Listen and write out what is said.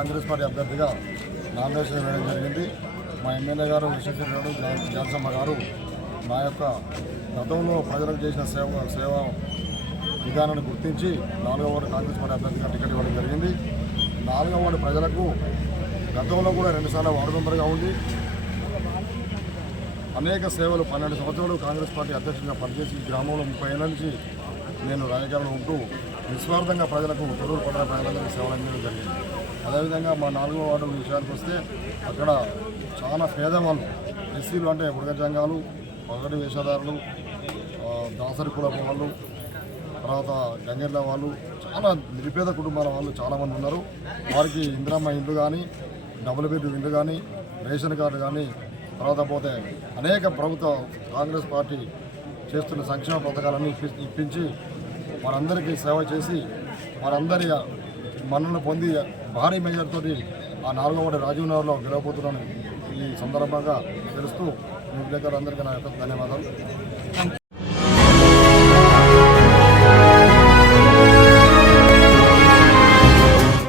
Congress party అభ్యర్థిగా nomination వేయడం జరిగింది. మా ఎమ్మెల్యే గారు విశ్వేశ్వరరావు జాన్సమ్మ గారు నా యొక్క గతంలో ప్రజలకు చేసిన సేవ విధానాన్ని గుర్తించి 4వ వార్డు కాంగ్రెస్ పార్టీ అభ్యర్థిగా టికెట్ ఇవ్వడం జరిగింది. 4వ వార్డు ప్రజలకు గతంలో కూడా 2 సార్లు వార్డు మెంబర్గా ఉంది. అనేక సేవలు 12 సంవత్సరాలు కాంగ్రెస్ పార్టీ అధ్యక్షుడిగా పనిచేసి గ్రామంలో 30 ఏళ్ళ నుంచి నేను రాజకీయాల్లో ఉంటూ నిస్వార్థంగా ప్రజలకు తొర్రూరు పట్టణ ప్రజలందరికీ సేవలు అందించడం జరిగింది. అదేవిధంగా మా 4వ వార్డు విషయానికి వస్తే అక్కడ చాలా పేదవాళ్ళు, ఎస్సీలు అంటే మృగజంగాలు, పగటి వేషధారులు, దాసరి కుల వాళ్ళు, తర్వాత గంగెర్ల వాళ్ళు, చాలా నిరుపేద కుటుంబాల వాళ్ళు చాలామంది ఉన్నారు. వారికి ఇందిరమ్మ ఇల్లు కానీ, డబుల్ బెడ్రూమ్ ఇల్లు కానీ, రేషన్ కార్డు కానీ, తర్వాత పోతే అనేక ప్రభుత్వ కాంగ్రెస్ పార్టీ చేస్తున్న సంక్షేమ పథకాలన్నీ ఇప్పించి వారందరికీ సేవ చేసి వారందరి మన్ననలు పొంది భారీ మెజార్టీతో ఆ 4వ వార్డు రాజీవ్ నగర్లో గెలవబోతున్నాను ఈ సందర్భంగా తెలుస్తూ మీ విలేకరులందరికీ నా యొక్క ధన్యవాదాలు.